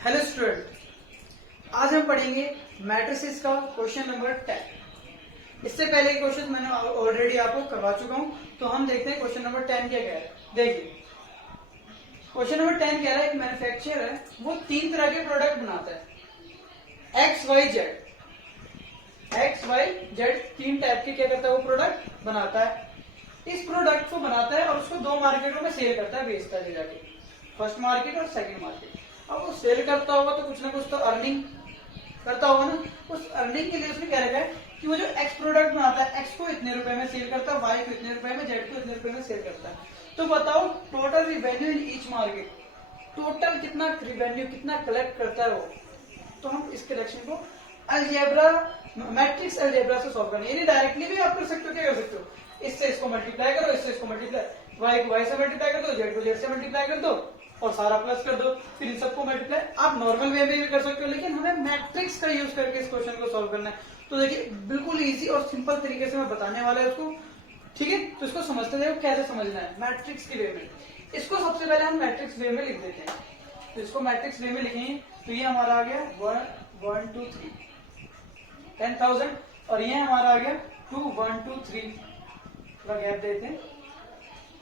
Hello student, आज हम पढ़ेंगे मैट्रिसेस का क्वेश्चन नंबर 10। इससे पहले क्वेश्चन मैंने ऑलरेडी आपको करवा चुका हूं, तो हम देखते हैं क्वेश्चन नंबर 10 क्या कह रहा है। देखिए क्वेश्चन नंबर 10 कह रहा है एक मैन्युफैक्चरर है, वो तीन तरह के प्रोडक्ट बनाता है, एक्स वाई जेड तीन टाइप के क्या करता है वो प्रोडक्ट बनाता है। इस प्रोडक्ट को बनाता है और उसको दो मार्केटों में सेल करता है, बेचता है ले जाके, फर्स्ट मार्केट और सेकंड मार्केट। अब वो सेल करता होगा तो कुछ ना कुछ तो अर्निंग करता होगा ना। उस अर्निंग के लिए उसने क्या रखा है कि वो जो एक्स प्रोडक्ट बनाता है, एक्स को इतने रुपए में सेल करता है, वाई को इतने रुपए में, जेड को इतने रुपए में सेल करता है। तो बताओ total revenue in each market, total कितना रिवेन्यू कितना कलेक्ट करता है वो। तो हम इस कलेक्शन को अलजेब्रा मैट्रिक्स अलजेब्रा से सॉल्व करना है, यानी डायरेक्टली भी आप कर सकते हो। क्या कर सकते हो, इससे इसको मल्टीप्लाई करो, इससे इसको मल्टीप्लाई, वाई को वाई से मल्टीप्लाई कर दो, जेड को जेड से मल्टीप्लाई कर दो और सारा प्लस कर दो, फिर इन सबको मल्टीप्लाई। आप नॉर्मल वे में भी कर सकते हो, लेकिन हमें मैट्रिक्स का यूज करके इस क्वेश्चन को सॉल्व करना है। तो देखिए बिल्कुल इजी और सिंपल तरीके से मैं बताने वाला है उसको, ठीक है। तो इसको समझते जाओ कैसे समझना है मैट्रिक्स के वे में। इसको सबसे पहले हम मैट्रिक्स वे में लिख देते हैं। तो इसको मैट्रिक्स वे में लिखेंगे तो ये हमारा आ गया 1 2 3 10,000 और ये हमारा आ गया 2 1 2 3 का गैप देते हैं,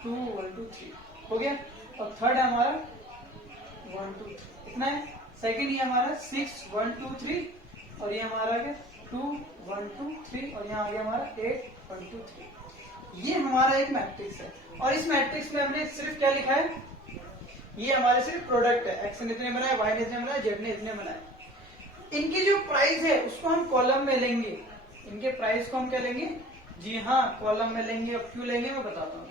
2 1 2 3 हो गया। और थर्ड है हमारा 1 2 3 इतना है। सेकंड ये हमारा 6 1 2 3 और ये हमारा आ गया 2 1 2 3 और यहाँ आ गया हमारा 8 1 2 3। ये हमारा एक मैट्रिक्स है और इस मैट्रिक्स में हमने सिर्फ क्या लिखा है, ये हमारे सिर्फ प्रोडक्ट है, एक्स ने इतने बनाए, वाई ने इतने बनाए, जेड ने इतने बनाए। इनकी जो प्राइस है उसको हम कॉलम में लेंगे, इनके प्राइस को हम क्या लेंगे, जी हाँ कॉलम में लेंगे। अब क्यों लेंगे मैं बताता हूँ।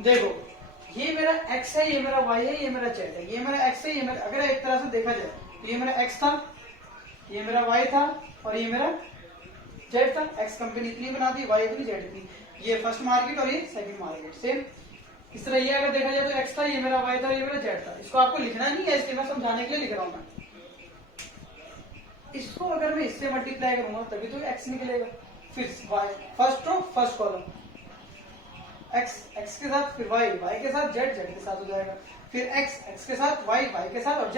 देखो ये मेरा x है, ये मेरा y है, ये मेरा z है, ये मेरा x है, ये मेरा, अगर एक तरह से देखा जाए तो ये मेरा x था, ये मेरा y था और ये मेरा z था। x कंपनी इतनी बनाती, y इतनी, z इतनी। ये फर्स्ट मार्केट और ये सेकंड मार्केट सेम। इस तरह ये अगर देखा जाए तो x था, ये मेरा y था, ये मेरा z था। इसको आपको लिखना नहीं है, इसलिए मैं समझाने के लिए लिख रहा हूं मैं। इसको अगर मैं इससे मल्टीप्लाई करूंगा तभी तो x निकलेगा। फिर y first row first column, x के साथ, फिर y के साथ, z के साथ हो जाएगा, फिर x के साथ, y के साथ और z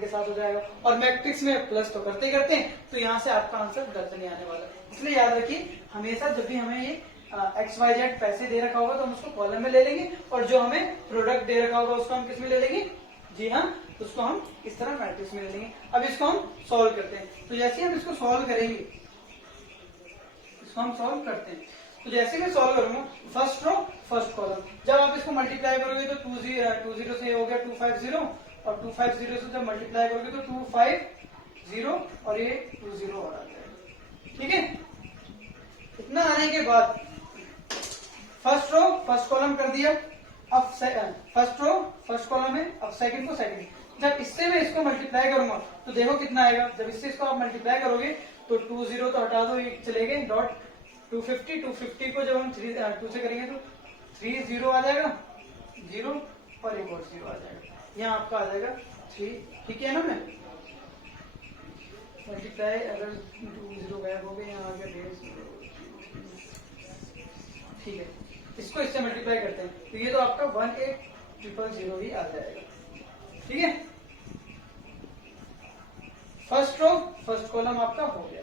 के साथ हो जाएगा। और मैट्रिक्स में प्लस तो करते ही करते हैं, तो यहाँ से आपका आंसर गलत नहीं आने वाला। इसलिए याद रखिए हमेशा जब भी हमें ये एक्स वाई जेड पैसे दे रखा होगा तो हम उसको कॉलम में ले लेंगे, और जो हमें प्रोडक्ट दे रखा होगा उसको हम किस में ले लेंगे, जी हाँ उसको हम इस तरह मैट्रिक्स में ले लेंगे। अब इसको हम सॉल्व करते हैं। तो जैसे हम इसको सॉल्व करेंगे, इसको हम सॉल्व करते हैं, तो जैसे मैं सॉल्व करूंगा फर्स्ट रो फर्स्ट कॉलम, जब आप इसको मल्टीप्लाई करोगे तो 2 0 से हो गया 250 और 250 से जब मल्टीप्लाई करोगे तो 250 और ये 20 और आ जाएगा, ठीक है। इतना आने के बाद फर्स्ट रो फर्स्ट कॉलम कर दिया, अब फर्स्ट रो फर्स्ट कॉलम है, अब सेकंड को सेकंड। जब इससे मैं इसको मल्टीप्लाई करूंगा तो देखो कितना आएगा। जब इससे इसको आप मल्टीप्लाई करोगे तो 20 तो हटा दो, ये चले गए डॉट, 250 को जब हम 2 से करेंगे तो 3 0 आ जाएगा, 0 और एक और 0 आ जाएगा, यहाँ आपका आ जाएगा 3, ठीक है ना। मैं मल्टीप्लाई अगर 2 0 गायब हो गए, यहाँ आ गया 1.5, ठीक है। इसको इससे मल्टीप्लाई करते हैं तो ये तो आपका 18000 ही आ जाएगा, ठीक है। फर्स्ट रो फर्स्ट कॉलम आपका हो गया,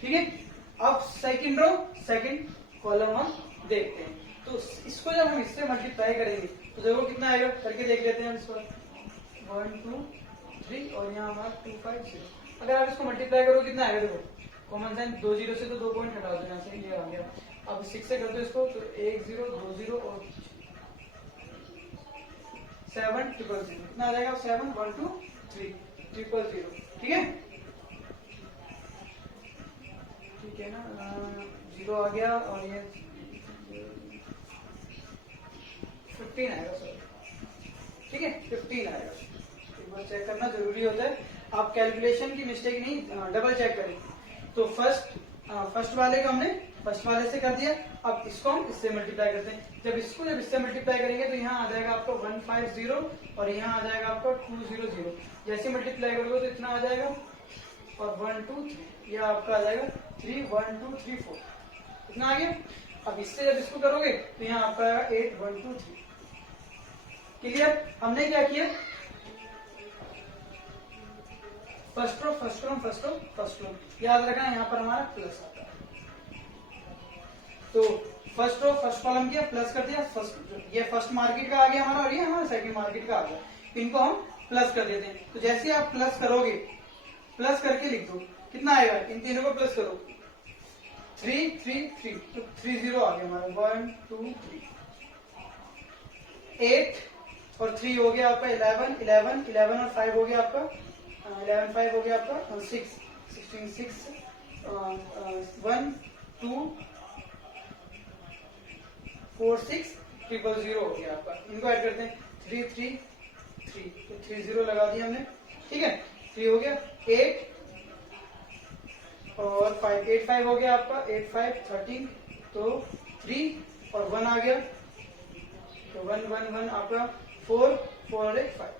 ठीक है। अब सेकंड रो सेकंड कॉलम हम देखते हैं। तो इसको जब हम इससे मल्टीप्लाई करेंगे तो देखो कितना आएगा, करके देख लेते हैं इसको। 1 2 3 और यहाँ हमारा 250। अगर आप इसको मल्टीप्लाई करो कितना आएगा, देखो कॉमन साइन 2 0 से तो 2 पॉइंट हटा दो, यहाँ से ये आ गया। अब 6 से कर दो इसको तो 1 0 2 0 और 7 0 0 कितना आ जाएगा, 7 1 2 3 0 0, ठीक है, ठीक है ना। 0 आ गया और ये 15 आएगा, सॉरी, ठीक है 15 आएगा। एक बार चेक करना जरूरी होता है, आप कैलकुलेशन की मिस्टेक नहीं डबल चेक करें। तो फर्स्ट वाले को हमने फर्स्ट वाले से कर दिया, अब इसको हम इससे मल्टीप्लाई करते हैं। जब इससे मल्टीप्लाई करेंगे तो यहाँ आ जाएगा आपको 150 और यहाँ आ जाएगा आपको 200। जैसे मल्टीप्लाई करोगे तो इतना आ जाएगा और 1 2 3, यह आपका आ जाएगा 3 1 2 3 4, इतना आ गया। अब इससे जब इसको करोगे तो यहाँ आपका आएगा 8 1 2 3। क्लियर? हमने क्या किया, first row first column first row first row, याद रखना यहाँ पर हमारा प्लस आता है। तो फर्स्ट रो फर्स्ट कॉलम किया, प्लस कर दिया, फर्स्ट ये फर्स्ट मार्केट का आ गया हमारा और ये हमारा सेकंड मार्केट का आ गया, इनको हम प्लस कर देते हैं। तो जैसे आप प्लस करोगे, प्लस करके लिख दो, कितना आएगा, इन तीनों को प्लस करो, 3 3 3, तो 3 0 आ गया हमारा, 1 2 3, 8 और 3 हो गया आपका 11 11 11 और 5 हो गया आपका 11 5 हो गया आपका 6 16 6 1 2 4 6 0 0 हो गया आपका। इनको ऐड करते हैं, 3 3 3, तो 3 0 लगा दिया हमने, ठीक है। 3 हो गया, 8 और 5 8 5 हो गया आपका, 8 5 13, तो 3 और 1 आ गया, तो 1 1 1 आपका 4 4 और 1 5,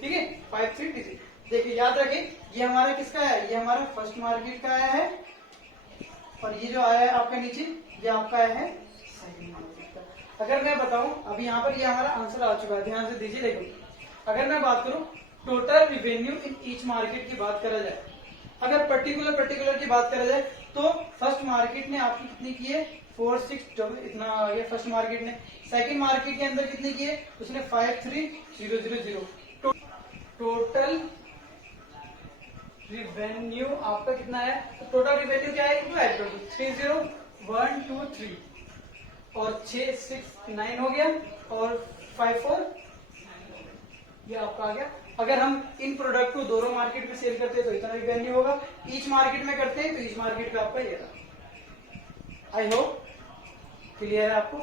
ठीक है। 5 3 3, देखिए याद रखें ये हमारा किसका है, ये हमारा फर्स्ट मार्केट का आया है, और ये जो आया है आपका नीचे ये आपका आया है सेकंड मार्केट का। अगर मैं बताऊं, अभी यहाँ पर ये हमारा आंसर आ चुका है, ध्यान से दीजिए। देखो अगर मैं बात करूं total revenue in each market की बात करा जाए, अगर पर्टिकुलर की बात करा जाए, तो फर्स्ट मार्केट ने आपकी कितनी की है, 4 6 इतना आ गया फर्स्ट मार्केट ने। सेकंड मार्केट के अंदर कितनी की है, उसने 5 3 0 0 0। टोटल रिवेन्यू आपका कितना है, तो टोटल रिवेन्यू क्या है, इनको ऐड कर दो, 3 0 1 2 3 और 6 6 9 हो गया, और 5 4 ये आपका आ गया। अगर हम इन प्रोडक्ट को दोनों मार्केट में सेल करते हैं तो इतना रिवेन्यू होगा, ईच मार्केट में करते हैं तो ईच मार्केट का आपका ये रहा। आई होप क्लियर है आपको।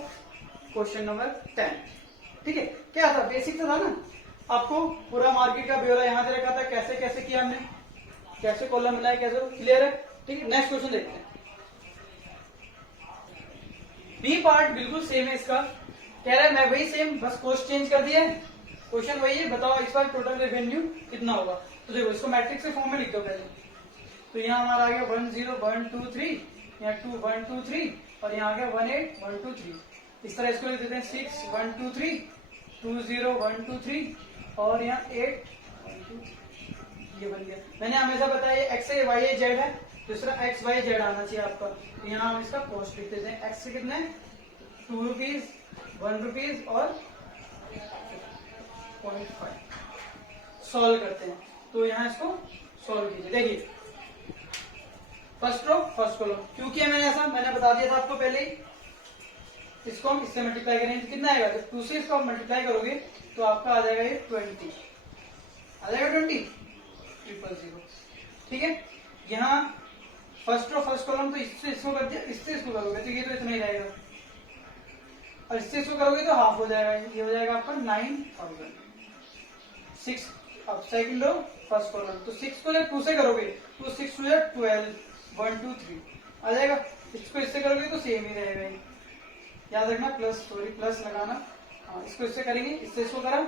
क्वेश्चन नंबर 10, ठीक है। क्या था, बेसिक तो था ना, आपको पूरा मार्केट का ब्यौरा यहाँ से रखा था, कैसे कैसे किया हमने, कैसे कॉलम मिलाया, कैसे, क्लियर है, ठीक है। नेक्स्ट क्वेश्चन देखते हैं। बी पार्ट बिल्कुल सेम है इसका, कह रहा है मैं वही सेम, बस कोस्ट चेंज कर दिया है, क्वेश्चन वही है, बताओ इस बार टोटल रेवेन्यू कितना होगा। तो देखो इसको मैट्रिक्स के फॉर्म में लिख दो पहले, तो यहाँ हमारा आ गया 1 0 1 2 3, यहाँ 2 1 2 3, और यहाँ आ गया 1 8 1 2 3। इस तरह इसको लिख देते हैं 6 1 2 3 2 0 1 2 3, और यहाँ 8 1 2 3, ये बन गया। मैंने हमेशा बताया एक्स है, वाई है, जेड है, दूसरा एक्स वाई जेड आना चाहिए आपका। तो यहाँ हम इसका कॉस्ट लिख देते हैं, एक्स से कितने 2 रुपीज 1 रुपीज और 0.5। सॉल्व करते हैं, तो यहाँ इसको सॉल्व कीजिए। देखिए फर्स्ट रो फर्स्ट कॉलम, क्योंकि मैंने ऐसा मैंने बता दिया था आपको पहले ही, इसको हम इससे मल्टीप्लाई करेंगे तो कितना आएगा, जब 2 से इसको आप मल्टीप्लाई करोगे तो आपका आ जाएगा ये 20, आ जाएगा 20 0 0, ठीक है। यहाँ फर्स्ट रो फर्स्ट कॉलम, तो इससे इसको कर दिया, इससे इसको करोगे तो ये तो इतना ही रहेगा, और इससे इसको करोगे तो हाफ हो जाएगा, ये हो जाएगा आपका 9000। 6 अब सेकंड रो फर्स्ट कॉलम, तो 6 को जब 2 से करोगे तो 6 2 12 1 2 3 आ जाएगा, इसको इससे करोगे तो सेम ही रहेगा, याद रखना, प्लस लगाना। हाँ, इसको इससे करेंगे, इससे इसको करा,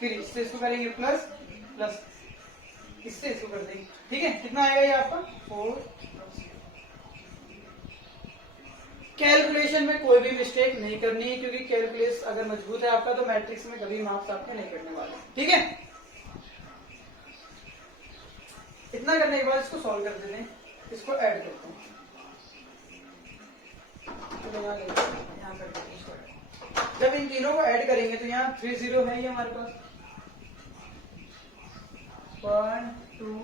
फिर इससे इसको करेंगे प्लस प्लस, इससे इसको कर देंगे, ठीक है। कितना आएगा ये आपका 4। कैलकुलेशन में कोई भी मिस्टेक नहीं करनी है, क्योंकि कैलकुलेशन अगर मजबूत है आपका तो मैट्रिक्स में कभी मार्क्स आपके नहीं कटने वाले, ठीक है। इतना करने के बाद इसको सॉल्व कर देते हैं, इसको ऐड करते हैं, तो यहाँ कर देते हैं। जब इन तीनों को ऐड करेंगे तो यहाँ 3 0 है ये हमारे पास, 1 2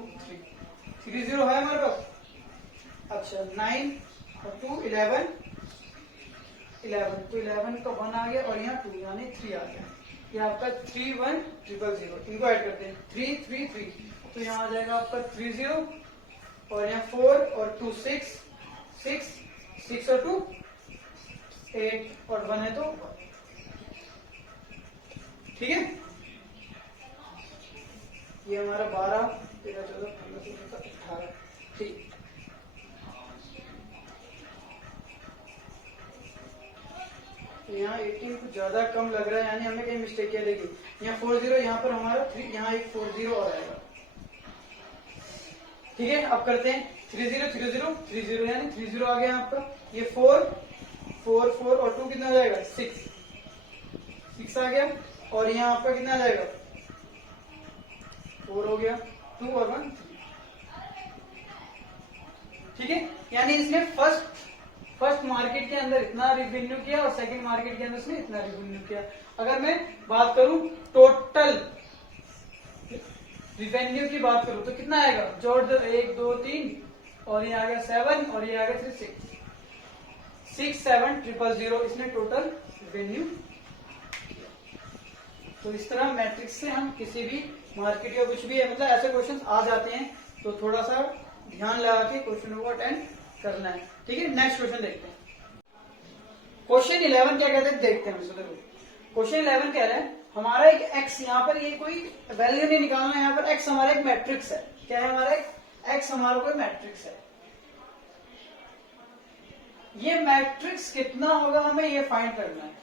3 0 है हमारे पास। अच्छा 9 और 2 11 तो 11 का 1 आ गया, और यहाँ 2 यानी 3 आ गया, ये आपका 3 1 0 0। इनको ऐड करते हैं, 3 3 3, तो यहाँ आ जाएगा आपका 3 0, और यहाँ 4 और 2 6 6 6 और 2 8 और 1 है तो 1, ठीक है। ये हमारा 12 13 14 15 16 18, ठीक। यहाँ 18 कुछ ज्यादा कम लग रहा है, यानी हमने कहीं मिस्टेक किया। देखिए यहाँ 4 0, यहाँ पर हमारा 3, यहाँ एक 4 0 और आएगा, ठीक है। अब करते हैं 3 0 3 0 3 0, यानी 3 0 आ गया आपका, ये 4 4 4 और 2 कितना हो जाएगा 6 आ गया। और यहाँ आपका कितना आ जाएगा 4 हो गया, 2 और 1 3। ठीक है, यानी इसने फर्स्ट मार्केट के अंदर इतना रिवेन्यू किया और सेकंड मार्केट के अंदर इसने इतना रिवेन्यू किया। अगर मैं बात करूं टोटल रिवेन्यू की बात करूं तो कितना आएगा, जोड़ दो 1 2 3 और ये आ गया 7 और ये आ गया 6 7 0 इसने टोटल रिवेन्यू। तो इस तरह मैट्रिक्स से हम किसी भी मार्केट या कुछ भी है मतलब ऐसे क्वेश्चन आ जाते हैं, तो थोड़ा सा ध्यान लगा के क्वेश्चनों को अटेंड करना है। ठीक है, नेक्स्ट क्वेश्चन देखते हैं। क्वेश्चन 11 क्या कहते हैं देखते हैं। क्वेश्चन 11 कह रहा है हमारा एक एक्स, यहाँ पर ये कोई वैल्यू नहीं निकालना, यहाँ पर एक्स हमारा एक मैट्रिक्स है। क्या है हमारा एक्स हमारा कोई मैट्रिक्स है। ये मैट्रिक्स कितना होगा हमें ये फाइंड करना है।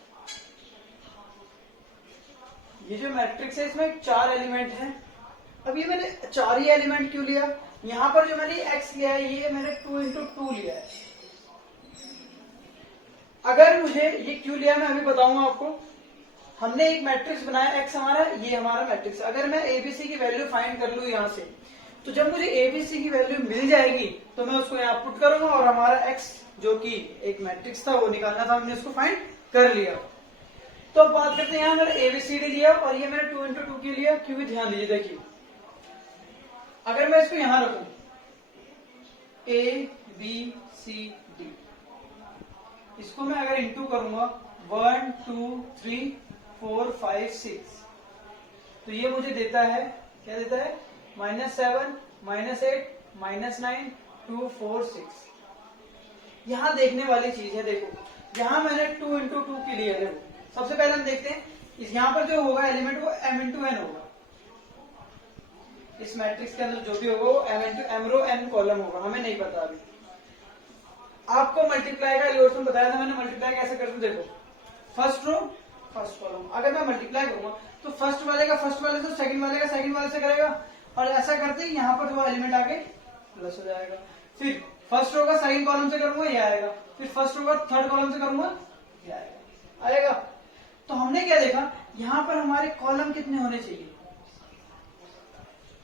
ये जो मैट्रिक्स है इसमें 4 एलिमेंट है। अब ये मैंने 4 ही एलिमेंट क्यों लिया, यहां पर जो मैंने एक्स लिया है ये मैंने 2 into 2 लिया है। अगर मुझे ये क्यों लिया मैं अभी बताऊंगा आपको। हमने एक मैट्रिक्स बनाया एक्स हमारा, ये हमारा मैट्रिक्स। अगर मैं एबीसी की वैल्यू फाइंड कर लू यहां से, तो जब मुझे एबीसी की वैल्यू मिल जाएगी तो मैं उसको यहाँ पुट करूंगा और हमारा एक्स जो कि एक मैट्रिक्स था वो निकालना था, हमने उसको फाइंड कर लिया। तो अब बात करते हैं, यहाँ मैंने एबीसीडी लिया और ये मैंने 2 into 2 के लिया। क्यों भी ध्यान दीजिए, देखिए अगर मैं इसको यहां रखूं ए बी सी डी, इसको मैं अगर इंटू करूंगा 1 2 3 4 5 6, तो ये मुझे देता है, क्या देता है -7 -8 -9 2 4 6। यहां देखने वाली चीज है, देखो यहां मैंने 2 into 2 के लिए। देखो सबसे पहले हम देखते हैं इस यहां पर जो होगा एलिमेंट वो m into n होगा। इस मैट्रिक्स के अंदर जो भी होगा वो m रो n कॉलम होगा, हमें नहीं पता अभी। आपको मल्टीप्लाई का एल्गोरिथम बताया था मैंने, मल्टीप्लाई कैसे करते देखो, फर्स्ट रो फर्स्ट कॉलम। अगर मैं मल्टीप्लाई करूंगा तो फर्स्ट वाले का फर्स्ट वाले से, सेकंड वाले का सेकंड वाले से करेगा, और ऐसा करते ही यहाँ पर जो एलिमेंट आगे प्लस हो जाएगा। फिर फर्स्ट रो का सेकंड कॉलम से करूंगा ये आएगा, फिर फर्स्ट रो का थर्ड कॉलम से करूंगा ये आएगा। तो हमने क्या देखा, यहाँ पर हमारे कॉलम कितने होने चाहिए,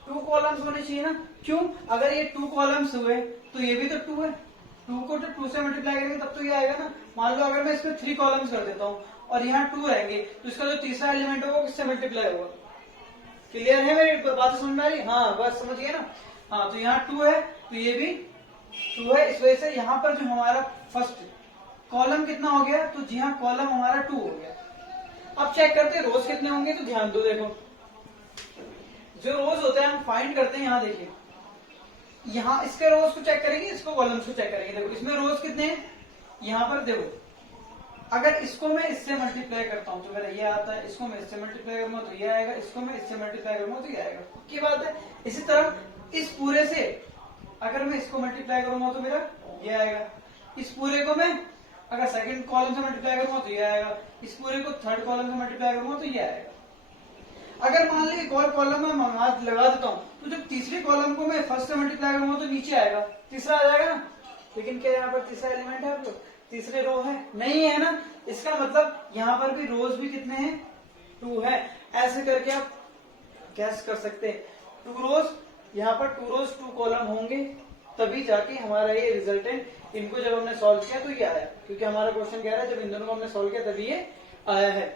2 कॉलम्स होने चाहिए ना। क्यों, अगर ये 2 कॉलम्स हुए तो ये भी तो 2 है, 2 को तो 2 से मल्टीप्लाई करेंगे तब तो ये आएगा ना। मान लो अगर मैं इसमें 3 कॉलम्स कर देता हूँ और यहाँ 2 रहेंगे, तो इसका जो तीसरा एलिमेंट होगा वो किससे मल्टीप्लाई होगा। क्लियर है मेरी बात समझ में आ रही, हाँ बस समझ गए ना। हाँ, तो यहाँ 2 है तो ये भी 2 है, इस वजह से यहाँ पर जो हमारा फर्स्ट कॉलम कितना हो गया, तो जी हाँ कॉलम हमारा 2 हो गया। अब चेक करते हैं रोज कितने होंगे, तो ध्यान दो, देखो जो रोज होते हैं हम फाइंड करते हैं। यहाँ देखिए, यहाँ इसके रोज को चेक करेंगे, इसको कॉलम्स को चेक करेंगे। देखो इसमें रोज कितने हैं, यहाँ पर देखो अगर इसको मैं इससे मल्टीप्लाई करता हूँ तो मेरा ये आता है, इसको मैं इससे मल्टीप्लाई करूंगा तो ये आएगा, इसको मैं इससे मल्टीप्लाई करूंगा तो ये आएगा, की बात है। इसी तरह इस पूरे से अगर मैं इसको मल्टीप्लाई करूंगा तो मेरा ये आएगा, इस पूरे को मैं अगर सेकंड कॉलम से मल्टीप्लाई करूंगा तो ये आएगा, इस पूरे को थर्ड कॉलम से मल्टीप्लाई करूंगा तो ये आएगा। अगर मान लीजिए एक और कॉलम में लगा देता हूँ तो जब तीसरे कॉलम को मैं फर्स्ट से मल्टीप्लाई करूंगा तो नीचे आएगा, तीसरा आ जाएगा ना। लेकिन क्या यहाँ पर तीसरा एलिमेंट है, तो तीसरे रो है नहीं है ना, इसका मतलब यहाँ पर भी रोज भी कितने हैं, 2 है। ऐसे करके आप गैस कर सकते हैं 2 रोज, यहाँ पर 2 रोज 2 कॉलम होंगे, तभी जाके हमारा ये रिजल्टेंट, इनको जब हमने सॉल्व किया तो ये आया, क्योंकि हमारा क्वेश्चन कह रहा है जब इन दोनों को हमने सॉल्व किया तभी ये आया है।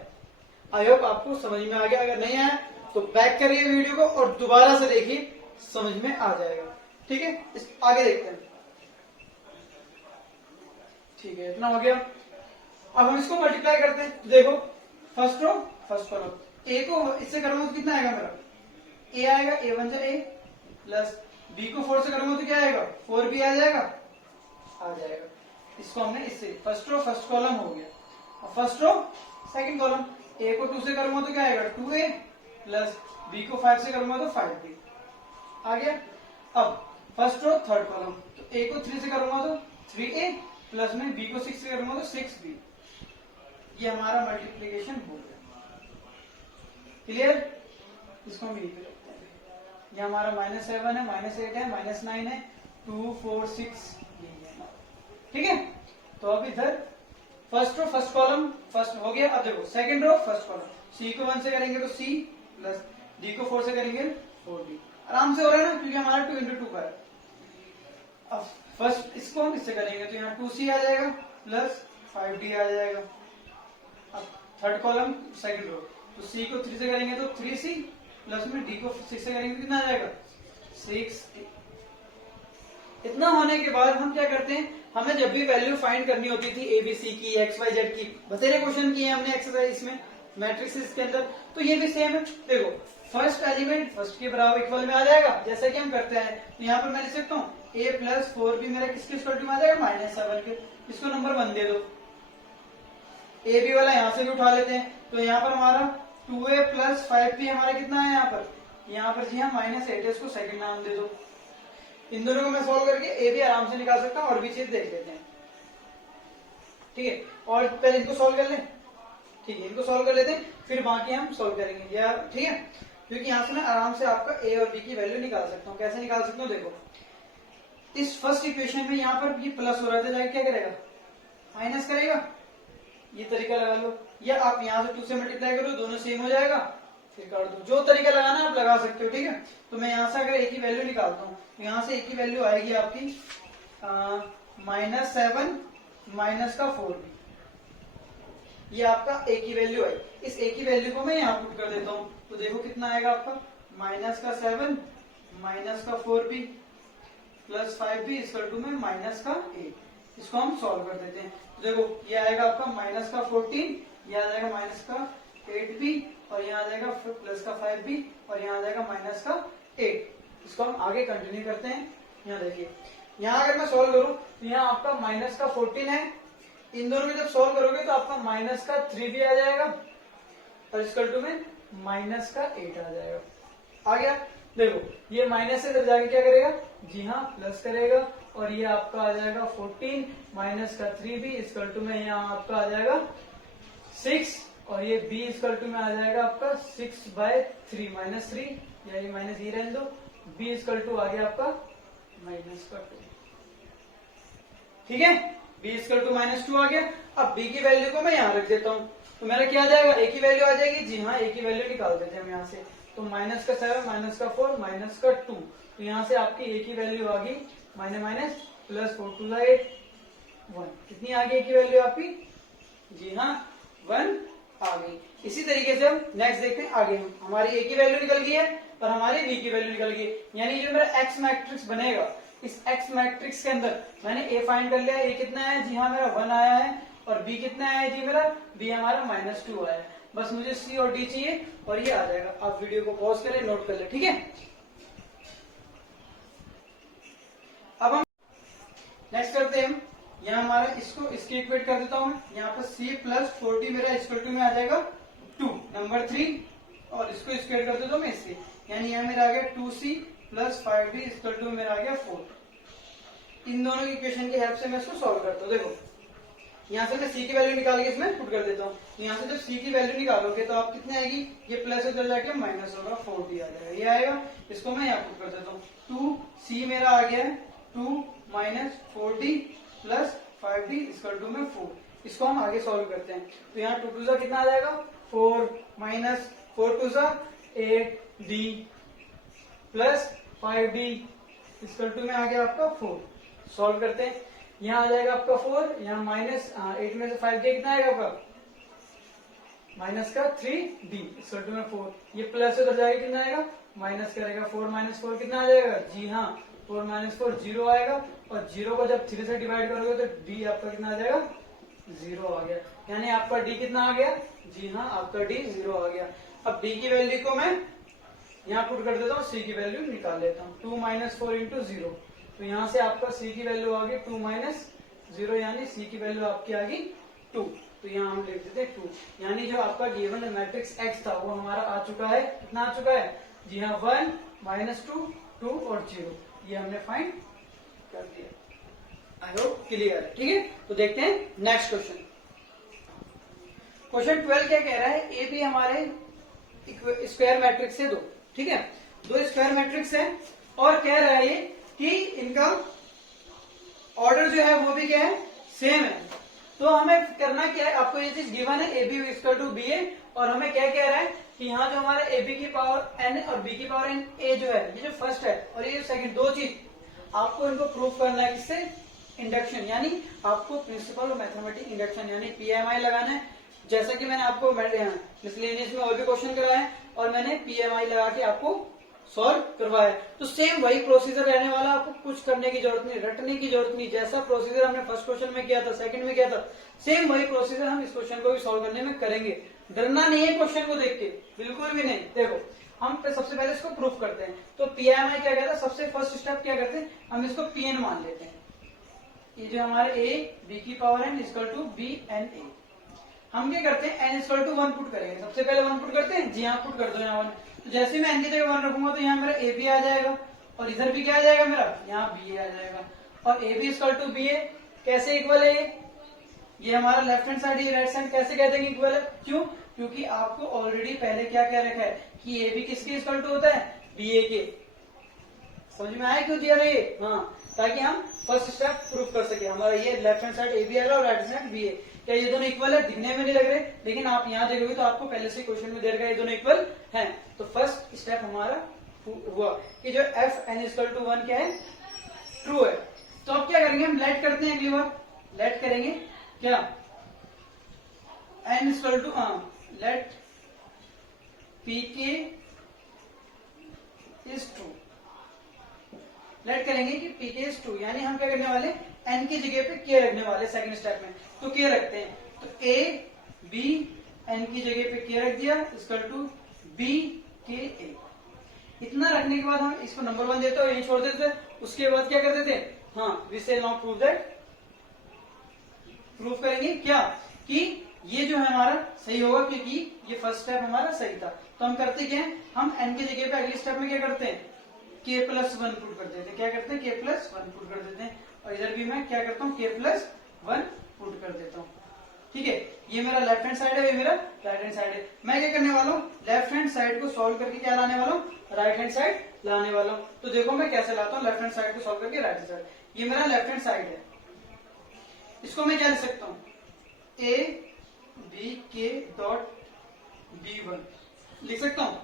आई होप आपको समझ में आ गया, अगर नहीं आया तो बैक करिए वीडियो को और दोबारा से देखिए, समझ में आ जाएगा। ठीक है, आगे देखते हैं। ठीक है, इतना हो गया। अब हम इसको मल्टीप्लाई करते हैं, देखो फर्स्ट रो फर्स्ट कॉलम, ए को इससे करूंगा तो कितना आएगा मेरा, ए आएगा, ए वन ए प्लस बी को 4 से करूंगा तो क्या आएगा, 4 भी आ जाएगा, इसको हमने इससे फर्स्ट रो फर्स्ट कॉलम हो गया, और फर्स्ट रो सेकंड कॉलम, ए को 2 से करूंगा तो क्या आएगा 2a प्लस बी को 5 से करूंगा तो 5b आ गया। अब फर्स्ट रो थर्ड कॉलम, तो ए को 3 से करूंगा तो 3a प्लस में बी को 6 से करूंगा तो 6b, ये हमारा मल्टीप्लीकेशन हो गया। क्लियर, इसको हम यहीं पे रखते हैं, ये हमारा -7 है, -8 है, -9 है, 2 4 6 ठीक है। तो अब इधर first row first column first हो गया। अब देखो second row first column, C को 1 से करेंगे तो सी प्लस डी को 4 से करेंगे 4d। आराम से हो रहा है ना, क्योंकि हमारा 2 into 2 का है। अब फर्स्ट इसको हम इससे करेंगे तो यहाँ 2c आ जाएगा प्लस 5d आ जाएगा। अब थर्ड कॉलम सेकंड रो, तो c को 3 से करेंगे तो 3c प्लस में d को 6 से करेंगे तो कितना आ जाएगा 6d। इतना होने के बाद हम क्या करते हैं, हमें जब भी वैल्यू फाइंड करनी होती थी एबीसी की, एक्स वाई जेड की, बतेरे क्वेश्चन किए हमने एक्सरसाइज में मैट्रिक्स के अंदर, तो ये भी सेम है। देखो फर्स्ट एलिमेंट फर्स्ट के बराबर इक्वल में आ जाएगा, जैसा कि हम करते हैं। तो यहाँ पर मैं लिख सकता हूँ a प्लस 4b मेरा किसके इक्वल टू में आ जाएगा -7 के। इसको नंबर 1 दे दो। ए बी वाला यहाँ से भी उठा लेते हैं, तो यहाँ पर हमारा 2a प्लस 5b हमारा कितना है यहाँ पर जी हाँ -8 है, इसको सेकंड नाम दे दो। इन दोनों को मैं सॉल्व करके ए भी आराम से निकाल सकता हूँ, और भी चीज देख लेते हैं। ठीक है, और पहले इनको सॉल्व कर लें। ठीक है, इनको सॉल्व कर लेते हैं, फिर बाकी हम सॉल्व करेंगे यार। ठीक है, क्योंकि यहाँ से मैं आराम से आपका ए और बी की वैल्यू निकाल सकता हूँ। कैसे निकाल सकता हूँ, देखो इस फर्स्ट इक्वेशन में यहाँ पर ये प्लस हो रहा था, जाके क्या करेगा माइनस करेगा। ये तरीका लगा लो, या आप यहाँ से 2 से मल्टीप्लाई करो, दोनों सेम हो जाएगा, फिर कर दो। जो तरीका लगाना है आप लगा सकते हो। ठीक है, तो मैं यहाँ से अगर ए की वैल्यू निकालता हूँ तो यहाँ से ए की वैल्यू आएगी आपकी -7 माइनस का 4b। ये आपका ए की वैल्यू आई। इस ए की वैल्यू को मैं यहाँ पुट कर देता हूँ, तो देखो कितना आएगा आपका -7 माइनस का 4b plus 5b equal to में -8। इसको हम सॉल्व कर देते हैं। तो देखो ये आएगा आपका -14, ये आ जाएगा -8b, और यहाँ आ जाएगा प्लस का 5b, और यहाँ आ जाएगा -8। इसको हम आगे कंटिन्यू करते हैं। यहाँ देखिए, यहाँ अगर मैं सॉल्व करूं तो यहाँ आपका -14 है। इन दोनों में जब सॉल्व करोगे तो आपका -3b आ जाएगा, और इक्वल टू में -8 आ जाएगा। आ गया। देखो ये माइनस से इधर जाके क्या करेगा, जी हाँ प्लस करेगा, और ये आपका आ जाएगा 14 माइनस का 3b इक्वल टू में यहाँ आपका आ जाएगा 6, और ये b इक्वल टू में आ जाएगा आपका 6/3 -3, या ये माइनस ही रहने दो। b इक्वल टू आ गया आपका -2। ठीक है, b इक्वल टू -2 आ गया। अब b की वैल्यू को मैं यहाँ रख देता हूँ, तो मेरा क्या आ जाएगा, a की वैल्यू आ जाएगी। जी हाँ, a की वैल्यू निकाल देते हैं हम यहाँ से। तो -7 -4 -2, तो यहाँ से आपकी a की वैल्यू आ गई माइनस प्लस 4 2 8 1। कितनी आ गई a की वैल्यू आपकी, जी हाँ 1 आ गई। इसी तरीके से हम नेक्स्ट देखते हैं आगे। हमारी a की वैल्यू निकल गई है और हमारी b की वैल्यू निकल गई है, यानी जो मेरा x मैट्रिक्स बनेगा, इस x मैट्रिक्स के अंदर मैंने a फाइंड कर लिया। a कितना है, जी हाँ मेरा 1 आया है, और b कितना है जी मेरा, b हमारा -2 आया है। बस मुझे c और d चाहिए, और ये आ जाएगा। आप वीडियो को पॉज कर ले, नोट कर ले। ठीक है, अब हम नेक्स्ट करते हैं। यहाँ हमारा इसको इसके इक्वेट कर देता हूं मैं। यहाँ पर c प्लस 4d मेरा इक्वल टू में आ जाएगा 2 नंबर 3, और इसको इक्वेट कर देता हूं मैं इससे, यानी यहाँ मेरा आ गया 2c plus 5d equal to मेरा आ गया 4। इन दोनों की इक्वेशन की हेल्प से मैं इसको सॉल्व करता हूँ। देखो यहाँ से मैं c की वैल्यू निकाल के इसमें पुट कर देता हूँ। तो यहाँ से जब c की वैल्यू निकालोगे तो आप कितने आएगी, ये प्लस उधर जाके माइनस होगा, 4d आ जाएगा, ये आएगा। इसको मैं यहाँ पुट कर देता हूँ। 2c मेरा आ गया है 2 minus 4d plus 5d equal to में 4। इसको हम आगे सॉल्व करते हैं। तो यहाँ 2 2 कितना आ जाएगा, 4 minus 4 2 8d plus 5d equal to में आ गया आपका 4। सॉल्व करते हैं। यहाँ आ जाएगा आपका 4, यहाँ -8 में से 5 कितना आएगा आपका, माइनस का 3d इक्वल टू में 4। ये प्लस उधर जाएगा, कितना आएगा माइनस करेगा, 4 माइनस 4 कितना आ जाएगा, जी हाँ 4 माइनस 4 0 आएगा, और 0 को जब 3 से डिवाइड करोगे तो d आपका कितना आ जाएगा, 0 आ गया। यानी आपका d कितना आ गया, जी हाँ आपका d 0 आ गया। अब d की वैल्यू को मैं यहाँ पुट कर देता हूँ, c की वैल्यू निकाल लेता हूँ। 2 माइनस 4 इंटू 0, तो यहाँ से आपका c की वैल्यू आ गई 2 माइनस 0, यानी c की वैल्यू आपकी आ गई 2। तो यहाँ हम लिख देते हैं 2, यानी जो आपका गिवन मैट्रिक्स x था वो हमारा आ चुका है। कितना आ चुका है, जी हाँ 1 -2 2 और 0, ये हमने फाइंड कर दिया। आई होप क्लियर है। ठीक है, तो देखते हैं नेक्स्ट क्वेश्चन। क्वेश्चन 12 क्या कह रहा है, ए बी हमारे स्क्वायर मैट्रिक्स है 2। ठीक है, 2 स्क्वायर मैट्रिक्स है, और कह रहा है ये कि इनका ऑर्डर जो है वो भी क्या है, सेम है। तो हमें करना क्या है, आपको ये चीज गिवन है A B equal to B A, और हमें क्या कह रहा है कि यहाँ जो हमारा ए बी की पावर एन और बी की पावर एन ए जो है, ये जो फर्स्ट है और ये जो सेकंड, दो चीज आपको इनको प्रूफ करना है। किससे? इंडक्शन, यानी आपको प्रिंसिपल ऑफ मैथमेटिक इंडक्शन यानी पीएमआई लगाना है। जैसा कि मैंने आपको मिसलेनियस में और भी क्वेश्चन कराया है और मैंने पीएमआई लगा के आपको सॉल्व करवाया। तो सेम वही प्रोसीजर रहने वाला, आपको कुछ करने की जरूरत नहीं, रटने की जरूरत नहीं। जैसा प्रोसीजर हमने फर्स्ट क्वेश्चन में किया था, सेकंड में किया था, सेम वही प्रोसीजर हम इस क्वेश्चन को भी सॉल्व करने में करेंगे। डरना नहीं है क्वेश्चन को देख के, बिल्कुल भी नहीं। देखो हम सबसे पहले इसको प्रूफ करते हैं। तो पीएमआई क्या कहता है, सबसे फर्स्ट स्टेप क्या करते हैं, हम इसको पीएन मान लेते हैं। ये जो हमारे ए बी की power n equal to b n a, हम क्या करते हैं एन इक्वल टू 1 पुट करेंगे। सबसे पहले 1 पुट करते हैं, जी हाँ पुट कर दो यहाँ 1। तो जैसे मैं एन की जगह 1 रखूंगा तो यहाँ मेरा ए बी आ जाएगा और इधर भी क्या आ जाएगा मेरा, यहाँ बी ए आ जाएगा। और A B equal to B A कैसे इक्वल है, ये हमारा लेफ्ट हैंड साइड, ये राइट साइड कैसे कह देंगे इक्वल है, क्यों? क्योंकि आपको ऑलरेडी पहले क्या कह रखा है कि ए बी किसके इक्वल टू होता है, बी ए के। समझ में आया क्यों दिया था ये? हाँ, ताकि हम फर्स्ट स्टेप प्रूफ कर सके। हमारा ये left hand side A B आ रहा है और राइट साइड बी ए। क्या ये दोनों इक्वल है? दिखने में नहीं लग रहे, लेकिन आप यहाँ देखोगे तो आपको पहले से क्वेश्चन में दे रखा है ये दोनों इक्वल हैं। तो फर्स्ट स्टेप हमारा हुआ कि जो एफ एन इक्वल टू 1 क्या है, ट्रू है। तो अब क्या करेंगे, हम लेट करते हैं, अगली बार लेट करेंगे क्या, n equal to let p k is true. Let करेंगे कि पी के इज ट्रू, यानी हम क्या करने वाले, एन की जगह पे के रखने वाले सेकंड स्टेप में। तो के रखते हैं, तो ए बी एन की जगह पे के रख दिया इक्वल टू बी के ए। इतना रखने के बाद हम इसको नंबर 1 देते हो, यही छोड़ देते। उसके बाद क्या करते थे, हाँ we will not prove that, proof करेंगे क्या कि ये जो है हमारा सही होगा, क्योंकि ये फर्स्ट स्टेप हमारा सही था। तो हम करते क्या है, हम एन की जगह पे अगले स्टेप में क्या करते हैं, के प्लस 1 पुट कर देते हैं। क्या करते हैं, के प्लस 1 पुट कर देते हैं। और इधर भी मैं क्या करता हूँ, के प्लस 1 पुट कर देता हूँ। ठीक है, ये मेरा लेफ्ट हैंड साइड है, ये मेरा राइट हैंड साइड है। मैं क्या करने वाला हूँ, लेफ्ट हैंड साइड को सॉल्व करके क्या लाने वाला हूँ, राइट हैंड साइड लाने वाला हूँ। तो देखो मैं कैसे लाता हूँ, लेफ्ट हैंड साइड को सॉल्व करके राइट हैंड साइड। ये मेरा लेफ्ट हैंड साइड है, इसको मैं क्या लिख सकता हूँ, ए बी के डॉट बी 1 लिख सकता हूँ।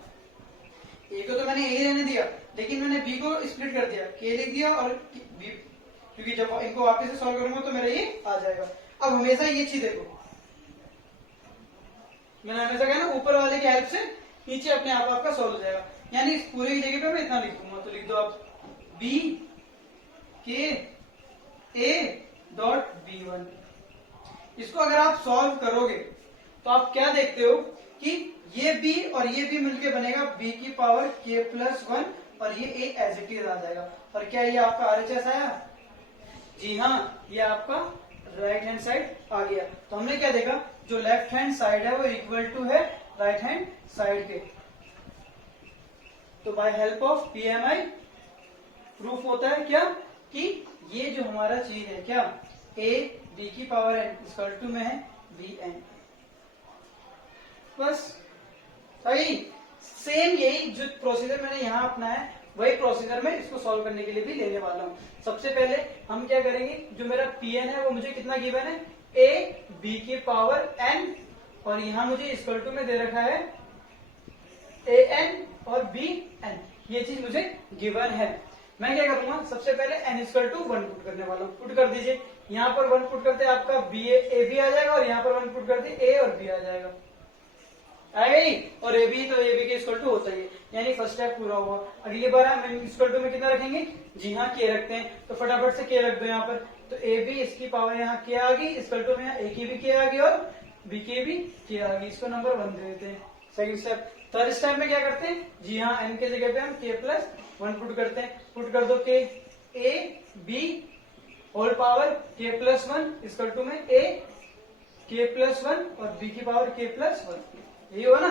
ए को तो मैंने ए रहने दिया, लेकिन मैंने बी को स्प्लिट कर दिया, के लिख दिया और बी, क्योंकि जब इनको वापस से सॉल्व करूंगा तो मेरा ये आ जाएगा। अब हमेशा ये चीज देखो, मैंने हमेशा कहा ना, ऊपर वाले की हेल्प से नीचे अपने आप आपका सॉल्व हो जाएगा। यानी इस पूरे की जगह पे मैं इतना लिख दूंगा, तो लिख दो आप बी के ए डॉट बी 1। इसको अगर आप सॉल्व करोगे तो आप क्या देखते हो कि ये बी और ये बी मिलके बनेगा बी की पावर के प्लस 1 और ये ए एज इट इज आ जाएगा। और क्या ये आपका आरएचएस आया? जी हाँ, ये आपका राइट हैंड साइड आ गया। तो हमने क्या देखा, जो लेफ्ट हैंड साइड है वो इक्वल टू है राइट हैंड साइड के। तो by help of PMI proof होता है क्या कि ये जो हमारा चीज है क्या, ए बी की पावर एन इक्वल टू में है बी एन। बस सही, सेम यही जो प्रोसीजर मैंने यहाँ अपनाया है वही प्रोसीजर मैं इसको सॉल्व करने के लिए भी लेने वाला हूँ। सबसे पहले हम क्या करेंगे, जो मेरा पीएन है वो मुझे कितना गिवन है, ए बी की पावर एन, और यहाँ मुझे इक्वल टू में दे रखा है ए एन और बी एन। ये चीज मुझे गिवन है। मैं क्या करूंगा, सबसे पहले एन इक्वल टू 1 पुट करने वाला हूँ। पुट कर दीजिए, यहाँ पर 1 पुट करते आपका बी ए बी आ जाएगा और यहाँ पर 1 पुट करते ए और बी आ जाएगा, आएगा ही। और ए बी तो ए बी के इक्वल टू होता ही है, यानी फर्स्ट स्टेप पूरा हुआ। अगली बार हम इक्वल टू में कितना रखेंगे, जी हाँ के रखते हैं। तो फटाफट से के रख दो यहाँ पर। तो ए बी इसकी पावर यहाँ के आ गई, इक्वल टू में यहाँ ए की भी के आ गई और बी की भी के आ गई। इसको नंबर 1 दे देते हैं। सेकंड स्टेप, थर्ड स्टेप में क्या करते हैं, जी हाँ एन के जगह पे हम के प्लस 1 पुट करते हैं। पुट कर दो के ए बी होल पावर के प्लस 1 इक्वल टू में ए के प्लस 1 और बी की पावर के प्लस 1। यही हुआ ना,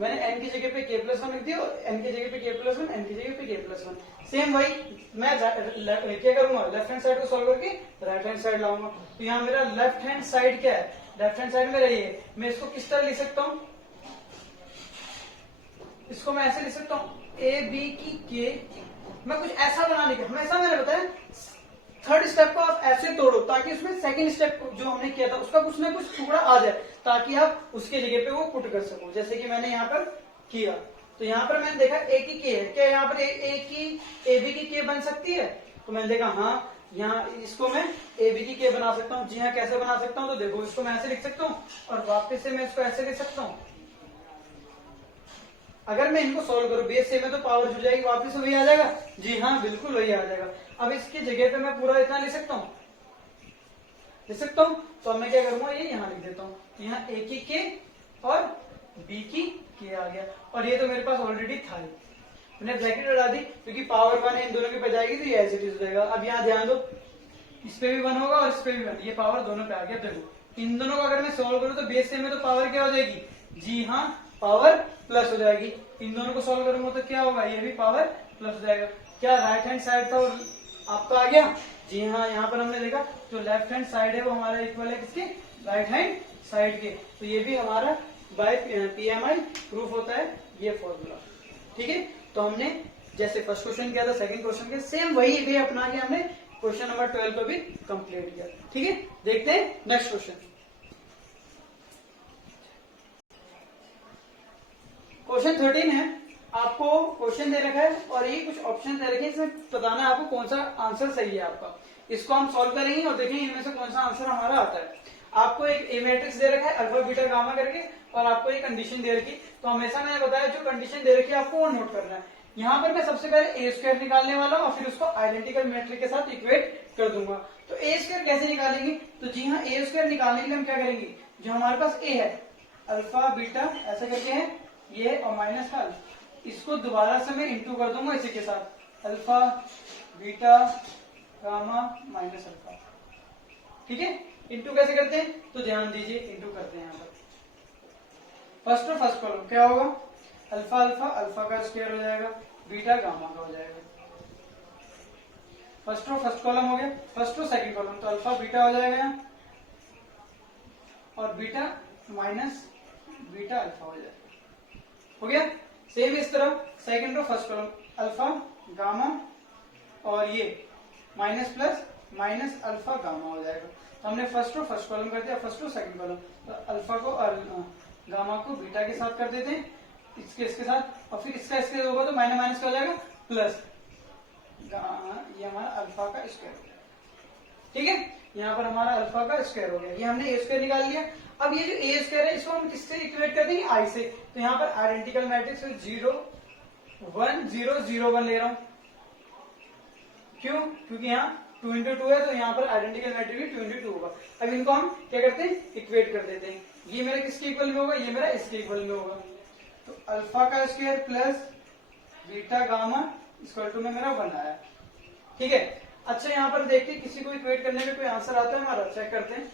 मैंने एन की जगह पे के प्लस 1 लिख दिया और एन की जगह पे के प्लस 1, एन की जगह पे के प्लस 1। सेम वही मैं क्या करूंगा, लेफ्ट हैंड साइड को सॉल्व करके राइट हैंड साइड लाऊंगा। तो यहाँ मेरा लेफ्ट हैंड साइड क्या है, लेफ्ट हैंड साइड मेरा ये है। मैं इसको किस तरह लिख सकता हूँ, इसको मैं ऐसे लिख सकता हूँ, ए बी की के, मैं कुछ ऐसा बना लिखा, हमेशा मैंने बताया थर्ड स्टेप को आप ऐसे तोड़ो ताकि उसमें सेकंड स्टेप जो हमने किया था उसका कुछ ना कुछ टुकड़ा आ जाए, ताकि आप उसके जगह पे वो पुट कर सको। जैसे कि मैंने यहाँ पर किया, तो यहाँ पर मैंने देखा ए की के है, क्या यहाँ पर ए की ए बी की के बन सकती है? तो मैंने देखा हाँ, यहाँ इसको मैं ए बी की के बना सकता हूँ। जी हाँ, कैसे बना सकता हूँ? तो देखो, इसको मैं ऐसे लिख सकता हूँ और वापस से मैं इसको ऐसे लिख सकता हूँ। अगर मैं इनको सोल्व करूं बेस से में, तो पावर जुड़ जाएगी, वापस वही आ जाएगा। जी हाँ, बिल्कुल वही आ जाएगा। अब इसकी जगह पे मैं पूरा इतना लिख सकता हूँ, लिख सकता हूँ। तो अब मैं क्या करूंगा, ये यहाँ लिख देता हूँ। यहाँ ए की के और बी की के आ गया, और ये तो मेरे पास ऑलरेडी था ही, मैंने ब्रैकेट लगा दी क्योंकि पावर 1 इन दोनों की बजाएगी तो ये एज इट इज हो जाएगा। अब यहाँ ध्यान दो, इस पे भी 1 होगा और इस पे भी 1, ये पावर दोनों पे आ गया। देखो, इन दोनों को अगर मैं सोल्व करूँ तो बेस से में तो पावर क्या हो जाएगी? जी हाँ, पावर प्लस हो जाएगी। इन दोनों को सोल्व करूंगा तो क्या होगा? ये भी पावर प्लस हो जाएगा। क्या राइट हैंड साइड था और आपका आ गया? जी हाँ, यहाँ पर हमने देखा जो लेफ्ट हैंड साइड है वो हमारा इक्वल है किसके? राइट हैंड साइड के। तो ये भी हमारा बाय पीएमआई प्रूफ होता है ये फॉर्मूला। ठीक है, तो हमने जैसे फर्स्ट क्वेश्चन किया था, सेकंड क्वेश्चन किया, सेम वही वे अपना के हमने क्वेश्चन नंबर 12 को भी कंप्लीट किया। ठीक है, देखते हैं नेक्स्ट क्वेश्चन। क्वेश्चन 13 है, आपको क्वेश्चन दे रखा है और ये कुछ ऑप्शन दे रखे हैं, इसमें बताना है आपको कौन सा आंसर सही है आपका। इसको हम सॉल्व करेंगे और देखेंगे इनमें से कौन सा आंसर हमारा आता है। आपको एक ए मैट्रिक्स दे रखा है अल्फा बीटा गामा करके, और आपको एक कंडीशन दे रखी। तो हमेशा मैंने बताया जो कंडीशन दे रखी है आपको वो नोट करना है। यहाँ पर मैं सबसे पहले ए स्क्वायर निकालने वाला हूँ और फिर उसको आइडेंटिकल मैट्रिक्स के साथ इक्वेट कर दूंगा। तो ए स्क्वायर कैसे निकालेंगे? तो जी हाँ, ए स्क्वायर निकालने के लिए हम क्या करेंगे, जो हमारे पास ए है अल्फा बीटा ऐसा करके है ये, और माइनस का इसको दोबारा से मैं इंटू कर दूंगा इसी के साथ, alpha beta gamma minus alpha. ठीक है, इंटू कैसे करते हैं? तो ध्यान दीजिए, इंटू करते हैं यहाँ पर। फर्स्ट और फर्स्ट कॉलम क्या होगा? अल्फा अल्फा अल्फा का स्क्वायर हो जाएगा, बीटा गामा का हो जाएगा। फर्स्ट और फर्स्ट कॉलम हो गया। फर्स्ट और सेकंड कॉलम तो अल्फा बीटा हो जाएगा यहाँ, और बीटा माइनस बीटा अल्फा हो जाएगा। हो गया। सेम इस तरह सेकंड और फर्स्ट कॉलम अल्फा गामा, और ये minus plus minus alpha gamma हो जाएगा। तो हमने फर्स्ट और फर्स्ट कॉलम कर दिया, फर्स्ट और सेकंड कॉलम। तो अल्फा को और गामा को बीटा के साथ कर देते हैं, इसके साथ, और फिर इसका इसके होगा तो माइनस माइनस का हो जाएगा प्लस, ये हमारा अल्फा का स्क्वायर हो जाएगा। ठीक है, यहाँ पर हमारा अल्फा का स्क्वायर हो गया। ये हमने ए स्क्वायर निकाल लिया। अब ये जो ए स्क्वायर है इसको हम किससे इक्वेट कर देंगे? आई से। तो यहाँ पर आइडेंटिकल मैट्रिक्स 0 1 0 0 1 ले रहा हूं। क्यों? क्योंकि यहाँ 2 into 2 है, तो यहाँ पर आइडेंटिकल मैट्रिक्स 2 into 2 होगा। अब इनको हम क्या करते हैं? इक्वेट कर देते हैं। ये मेरा किसके इक्वल में होगा? ये मेरा इसके इक्वल में होगा। तो अल्फा का square plus beta gamma equal to में मेरा 1 आया। ठीक है, अच्छा यहाँ पर देखते हैं किसी को इक्वेट करने में कोई आंसर आता है हमारा, चेक करते हैं।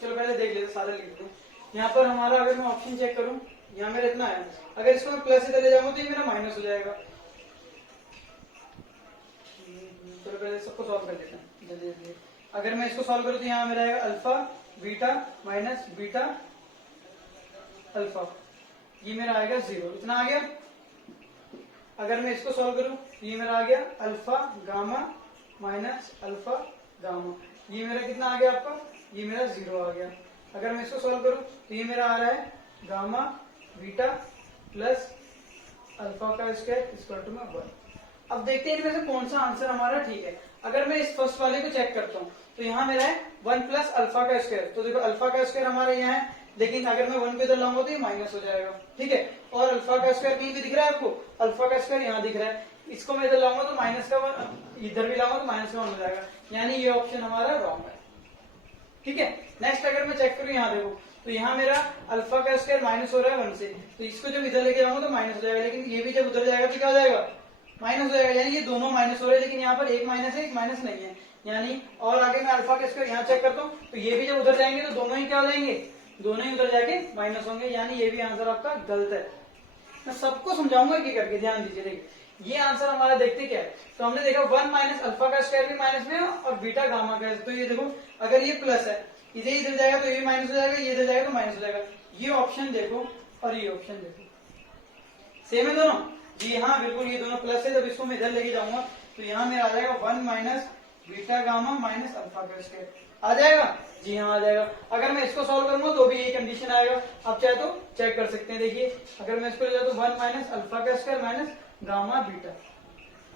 चलो पहले देख लेते, सारे लिखते हैं। यहाँ पर हमारा अगर मैं ऑप्शन चेक करूं, यहाँ मेरा इतना है, अगर इसको मैं प्लस इधर ले जाऊंगा तो ये मेरा माइनस हो जाएगा। चलो पहले सबको सॉल्व कर लेते हैं जल्दी जल्दी। अगर मैं इसको सॉल्व करूं तो यहाँ मेरा आएगा alpha beta minus beta alpha, ये मेरा आएगा 0, इतना आ गया। अगर मैं इसको सॉल्व करूं तो ये मेरा आ गया alpha gamma minus alpha gamma, ये मेरा कितना आ गया आपका? ये मेरा 0 आ गया। अगर मैं इसको सॉल्व करूं तो ये मेरा आ रहा है गामा बीटा प्लस अल्फा का स्क्वायर इक्वल टू में 1। अब देखते हैं इनमें से कौन सा आंसर हमारा ठीक है। अगर मैं इस फर्स्ट वाले को चेक करता हूँ तो यहाँ मेरा है 1 प्लस अल्फा का स्क्वायर। तो देखो अल्फा का स्क्वायर हमारे यहाँ है, लेकिन अगर मैं 1 को इधर लाऊंगा तो ये माइनस हो जाएगा। ठीक है, और अल्फा का स्क्वायर कहीं भी दिख रहा है आपको? अल्फा का स्क्वायर यहाँ दिख रहा है। इसको मैं इधर लाऊंगा तो माइनस का 1, इधर भी लाऊंगा तो माइनस का 1 हो जाएगा, यानी ये ऑप्शन हमारा रॉन्ग है। ठीक है, नेक्स्ट अगर मैं चेक करूँ, यहाँ देखो तो यहाँ मेरा अल्फा का स्क्वायर माइनस हो रहा है 1 से, तो इसको जब इधर लेके जाऊंगा तो माइनस हो जाएगा, लेकिन ये भी जब उधर जाएगा तो क्या हो जाएगा? माइनस हो जाएगा, यानी ये दोनों माइनस हो रहे हैं, लेकिन यहाँ पर एक माइनस है एक माइनस नहीं है, यानी। और आगे मैं अल्फा का स्क्वायर यहाँ चेक करता हूँ तो ये भी जब उधर जाएंगे तो दोनों ही क्या हो जाएंगे? दोनों ही उधर जाके माइनस होंगे, यानी ये भी आंसर आपका गलत है। मैं सबको समझाऊंगा कि करके, ध्यान दीजिए। देखिए ये आंसर हमारा देखते क्या है, तो हमने देखा 1 माइनस अल्फा का स्क्वायर भी माइनस में है और बीटा गामा का। तो ये देखो अगर ये प्लस है, इधर जाएगा तो ये माइनस हो जाएगा, ये इधर जाएगा तो माइनस हो जाएगा। ये ऑप्शन देखो और ये ऑप्शन देखो, सेम है दोनों? जी हाँ बिल्कुल, ये दोनों प्लस है। जब इसको मैं इधर लेके जाऊंगा तो यहाँ मेरा आ जाएगा 1 minus beta gamma minus alpha का स्क्वायर आ जाएगा। जी हाँ आ जाएगा। अगर मैं इसको सॉल्व करूंगा तो भी ये कंडीशन आएगा। आप चाहे तो चेक कर सकते हैं। देखिए अगर मैं इसको ले जाता हूँ 1 माइनस अल्फा का स्क्वायर माइनस गामा बीटा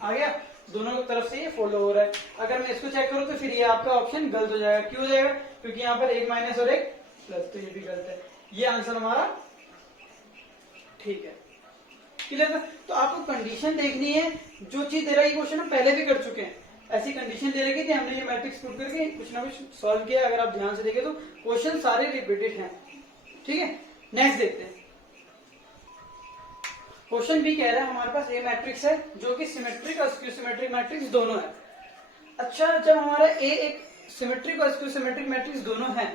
आ गया, दोनों तरफ से ये फॉलो हो रहा है। अगर मैं इसको चेक करूं तो फिर ये आपका ऑप्शन गलत हो जाएगा। क्यों हो जाएगा? क्योंकि यहाँ पर एक माइनस और एक प्लस, तो ये भी गलत है। ये आंसर हमारा ठीक है। क्लियर है? तो आपको कंडीशन देखनी है। जो चीज दे रहा है क्वेश्चन हम पहले भी कर चुके हैं। ऐसी कंडीशन दे रखी थी, हमने ये मैट्रिक्स प्रूव करके कुछ ना कुछ सॉल्व किया। अगर आप ध्यान से देखें तो क्वेश्चन सारे रिपीटेड हैं। ठीक है, नेक्स्ट देखते हैं। क्वेश्चन भी कह रहा है हमारे पास ए मैट्रिक्स है जो कि सिमेट्रिक और स्क्यू सिमेट्रिक मैट्रिक्स दोनों है। अच्छा, जब हमारा ए एक सिमेट्रिक और स्क्यू सिमेट्रिक मैट्रिक्स दोनों है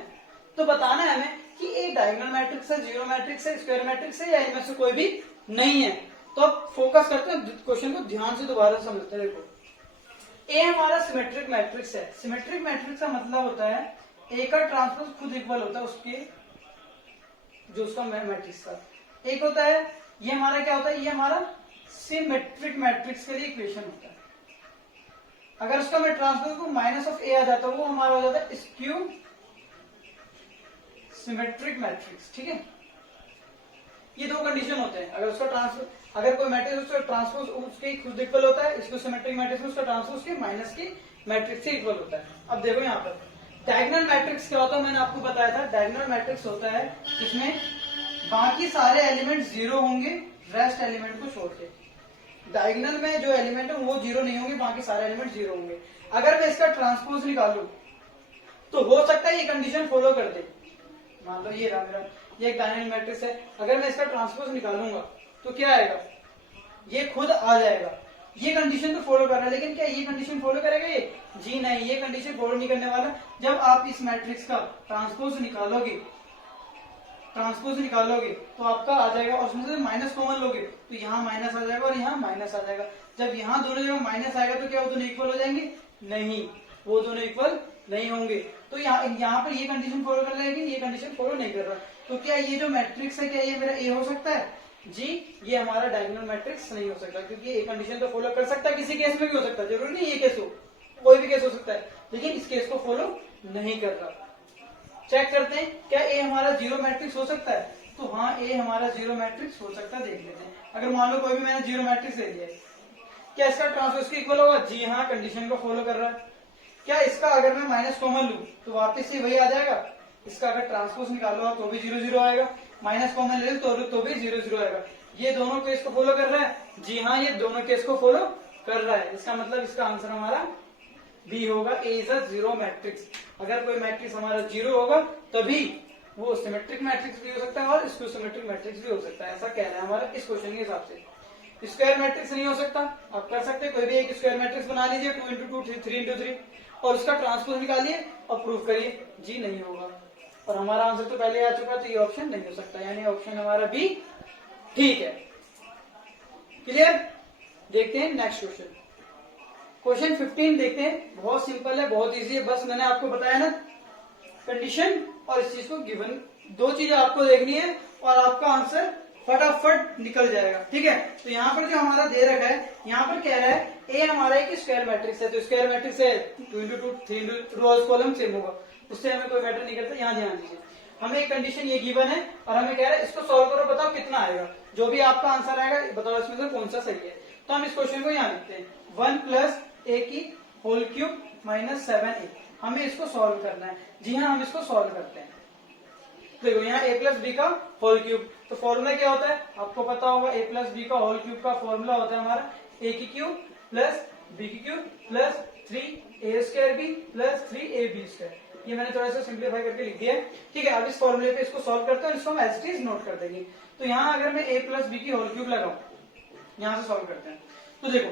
तो बताना है हमें कि ए डायगोनल मैट्रिक्स है, जीरो मैट्रिक्स है, स्क्वायर मैट्रिक्स है या इनमें से कोई भी नहीं है। तो अब फोकस करते हैं, क्वेश्चन को ध्यान से दोबारा समझते हैं। देखो ए हमारा सिमेट्रिक मैट्रिक्स है। सिमेट्रिक मैट्रिक्स का मतलब होता है ए का ट्रांसपोज खुद इक्वल होता है उसके जो उसका मैट्रिक्स का। एक होता है ये हमारा क्या होता है, ये हमारा सिमेट्रिक मैट्रिक्स के लिए इक्वेशन होता है। अगर उसका मैं ट्रांसपोज को माइनस ऑफ ए आ जाता है वो हमारा हो जाता है स्क्यू सिमेट्रिक मैट्रिक्स। ठीक है, ये दो कंडीशन होते हैं। अगर उसका ट्रांसपोज, अगर कोई मैट्रिक्स उसका ट्रांसपोज उसके खुद इक्वल होता है, इसको सिमेट्रिक मैट्रिक्स में उसका ट्रांसपोज के माइनस के मैट्रिक्स से इक्वल होता है। अब देखो यहाँ पर डायगोनल मैट्रिक्स क्या होता है, मैंने आपको बताया था। डायगोनल मैट्रिक्स होता है जिसमें बाकी सारे एलिमेंट जीरो होंगे रेस्ट एलिमेंट को छोड़ के। डायगोनल में जो एलिमेंट है वो जीरो नहीं होंगे, बाकी सारे एलिमेंट जीरो होंगे। अगर मैं इसका ट्रांसपोज निकालू तो हो सकता है ये कंडीशन फॉलो कर दे। मान लो ये रहा मेरा, ये एक डायगोनल मैट्रिक्स है। अगर मैं इसका ट्रांसपोज निकालूंगा तो क्या आएगा, ये खुद आ जाएगा। ये कंडीशन तो फॉलो कर रहा है, लेकिन क्या ये कंडीशन फॉलो करेगा ये? जी नहीं, ये कंडीशन फॉलो नहीं करने वाला। जब आप इस मैट्रिक्स का ट्रांसपोज निकालोगे तो आपका आ जाएगा, और उसमें से माइनस कॉमन लोगे तो यहाँ माइनस आ जाएगा और यहाँ माइनस आ जाएगा। जब यहाँ दोनों जगह माइनस आएगा तो क्या वो दोनों इक्वल हो जाएंगे? नहीं, वो दोनों इक्वल नहीं होंगे। तो यहाँ पर ये कंडीशन फॉलो कर रहा है, लेकिन ये कंडीशन फॉलो नहीं कर रहा। तो क्या ये जो मैट्रिक्स है क्या ये मेरा ए हो सकता है? जी, ये हमारा डायगोनल मैट्रिक्स नहीं हो सकता, क्योंकि ये कंडीशन तो फॉलो कर सकता है, किसी केस में भी हो सकता है, जरूरी नहीं ये केस हो, कोई भी केस हो सकता है, लेकिन इस केस को फॉलो नहीं कर रहा। चेक करते हैं क्या ए हमारा जीरो मैट्रिक्स हो सकता है? तो हाँ, ए हमारा जीरो मैट्रिक्स हो सकता है। देख लेते हैं। अगर मान लो कोई भी मैंने जीरो मैट्रिक्स ले लिया, क्या इसका ट्रांसपोज के इक्वल होगा? जी हाँ, कंडीशन को फॉलो कर रहा है। क्या इसका अगर मैं माइनस कॉमन लू तो वापस से वही आ जाएगा? इसका अगर ट्रांसपोज निकालो तो भी जीरो जीरो आएगा, माइनस कॉमन ले तो भी जीरो जीरो आएगा। ये दोनों केस को फॉलो कर रहा है? जी हाँ, ये दोनों केस को फॉलो कर रहा है। इसका मतलब इसका आंसर हमारा बी होगा, ए इज अ जीरो मैट्रिक्स। अगर कोई मैट्रिक्स हमारा जीरो होगा तभी वो सिमेट्रिक मैट्रिक्स भी हो सकता है और स्क्यू सिमेट्रिक मैट्रिक्स भी हो सकता है। ऐसा कहना है हमारा इस क्वेश्चन के हिसाब से। स्क्वायर मैट्रिक्स नहीं हो सकता। आप कर सकते हैं, कोई भी एक स्क्वायर मैट्रिक्स बना लीजिए 2 into 2 3 into 3 और उसका ट्रांसपोज निकालिए और प्रूव करिए। जी नहीं होगा, और हमारा आंसर तो पहले आ चुका, तो ये ऑप्शन नहीं हो सकता, यानी ऑप्शन हमारा बी ठीक है। क्लियर? देखते हैं नेक्स्ट क्वेश्चन। क्वेश्चन 15 देखते हैं। बहुत सिंपल है, बहुत इजी है। बस मैंने आपको बताया ना, कंडीशन और इस चीज को गिवन, दो चीजें आपको देखनी है और आपका आंसर फटाफट निकल जाएगा। ठीक है, तो यहाँ पर जो हमारा दे रखा है, यहाँ पर कह रहा है ए हमारा एक स्क्वायर मैट्रिक्स है। तो स्क्वायर मैट्रिक्स है 2 into 2 3 into रोज कॉलम सेम होगा, उससे हमें कोई मैटर नहीं करता। यहाँ ध्यान दीजिए, हमें एक कंडीशन ये गिवन है और हमें कह रहा है इसको सॉल्व करो, बताओ कितना आएगा। जो भी आपका आंसर आएगा बताओ इसमें से कौन सा सही है। तो हम इस क्वेश्चन को यहाँ लिखते हैं 1 प्लस ए की होल क्यूब माइनस 7a। हमें इसको सॉल्व करना है। जी हाँ, हम इसको सॉल्व करते हैं। देखो यहाँ a प्लस बी का होल क्यूब, तो फॉर्मूला क्या होता है आपको पता होगा। a प्लस बी का होल क्यूब का फॉर्मूला होता है हमारा a की क्यूब प्लस b की cube plus 3a square b plus 3ab square. ये मैंने थोड़ा सा सिंप्लीफाई करके लिख दिया है। ठीक है, अब इस फॉर्मूले पे इसको सॉल्व करते हैं, इसको हम एज इट इज नोट कर देंगे। तो यहाँ अगर मैं a प्लस बी की होल क्यूब लगाऊं, यहाँ से सॉल्व करते हैं। तो देखो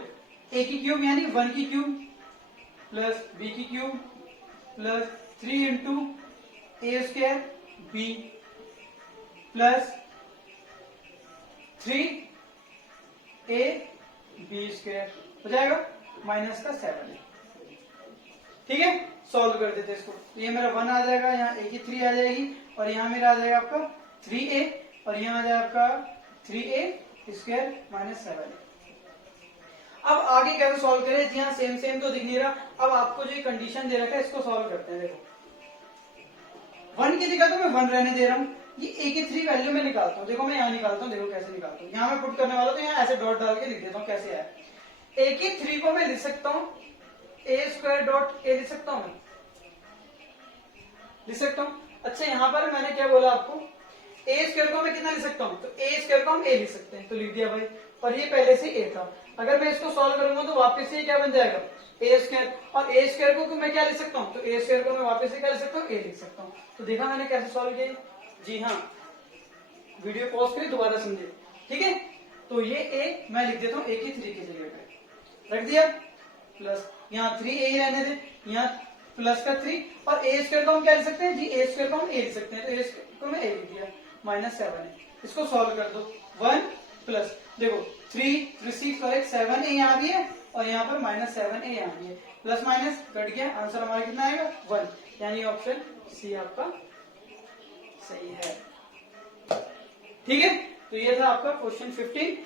a की क्यूब यानी 1 की क्यूब प्लस b की cube plus 3 into A square b plus 3a b square हो जाएगा माइनस का 7। ठीक है, सॉल्व कर देते इसको। ये मेरा 1 आ जाएगा, यहाँ a की 3 आ जाएगी और यहाँ मेरा आ जाएगा आपका 3a और यहाँ आ जाएगा आपका 3a स्क्वायर माइनस 7। अब आगे कैसे सॉल्व करें? जी हाँ, सेम सेम तो दिख नहीं रहा। अब आपको जो कंडीशन दे रखा है इसको सॉल्व करते हैं। देखो 1 की जगह तो मैं 1 रहने दे रहा हूँ, ये a की 3 वैल्यू में निकालता हूँ। देखो मैं यहाँ निकालता हूँ, देखो कैसे निकालता हूँ। यहाँ मैं पुट करने वाला तो यहाँ ऐसे डॉट डाल के लिख देता हूँ कैसे है। a की 3 को मैं लिख सकता हूँ a² डॉट a लिख सकता हूँ, मैं लिख सकता हूँ। अच्छा यहाँ पर मैंने क्या बोला आपको, a² को मैं कितना लिख सकता हूँ, तो a² को हम a लिख सकते हैं, तो लिख दिया भाई। और ये पहले से a था, अगर मैं इसको सॉल्व करूंगा तो वापस से क्या बन जाएगा, a²। और a² को मैं क्या लिख सकता हूँ, तो a² को मैं वापस से क्या लिख सकता हूँ, a लिख सकता हूँ। तो देखा मैंने कैसे सॉल्व किया? जी हाँ, वीडियो पॉज करिए, दोबारा समझिए, ठीक है। तो ये a मैं लिख देता हूँ a की 3 की जगह पे रख दिया, प्लस यहाँ 3a ही रहने दे, यहाँ प्लस का 3, और a² को हम क्या लिख सकते हैं जी, a² को हम a लिख सकते हैं, तो a² को मैं a लिख दिया, -7 है। इसको सॉल्व कर दो, 1 प्लस देखो 3 6 और 7a यहाँ भी है, और यहाँ पर -7a यहाँ भी है, प्लस माइनस कट गया, आंसर हमारा कितना आएगा 1, यानी ऑप्शन सी आपका सही है। ठीक है, तो ये था आपका क्वेश्चन 15।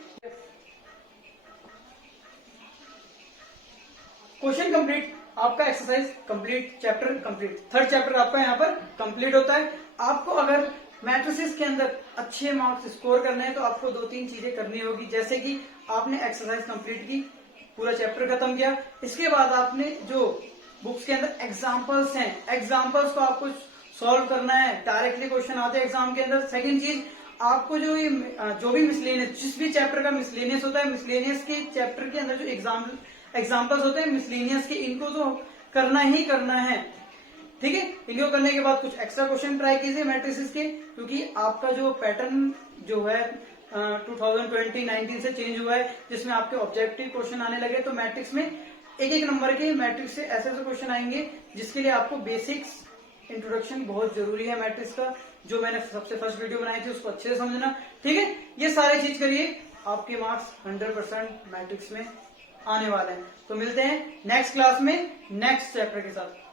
क्वेश्चन कंप्लीट, आपका exercise complete, chapter complete, third chapter आपका यहाँ पर कंप्लीट होता है। आपको अगर मैट्रिसेस के अंदर अच्छे मार्क्स स्कोर करने हैं तो आपको 2-3 चीजें करनी होगी, जैसे कि आपने एक्सरसाइज कंप्लीट की, पूरा चैप्टर खत्म किया, इसके बाद आपने जो बुक्स के अंदर एग्जाम्पल्स हैं, एग्जाम्पल्स को आपको सॉल्व करना है, डायरेक्टली क्वेश्चन आते हैं एग्जाम के अंदर। सेकंड चीज, आपको जो भी मिसलेनियस, जिस भी चैप्टर का मिसलेनियस होता है, मिसलेनियस के चैप्टर के अंदर जो एग्जाम्पल्स होते हैं मिसलेनियस के, इनको तो करना ही करना है, ठीक है। इनको करने के बाद कुछ एक्स्ट्रा क्वेश्चन ट्राई कीजिए मैट्रिसेस के, क्योंकि आपका जो पैटर्न जो है 2020-19 से चेंज हुआ है, जिसमें आपके ऑब्जेक्टिव क्वेश्चन आने लगे। तो मैट्रिक्स में एक नंबर के मैट्रिक्स से ऐसे क्वेश्चन आएंगे, जिसके लिए आपको बेसिक्स इंट्रोडक्शन बहुत जरूरी है मैट्रिक्स का, जो मैंने सबसे फर्स्ट वीडियो बनाई थी उसको अच्छे से समझना, ठीक है। ये सारी चीज करिए, आपके मार्क्स 100% मैट्रिक्स में आने वाले हैं। तो मिलते हैं नेक्स्ट क्लास में नेक्स्ट चैप्टर के साथ।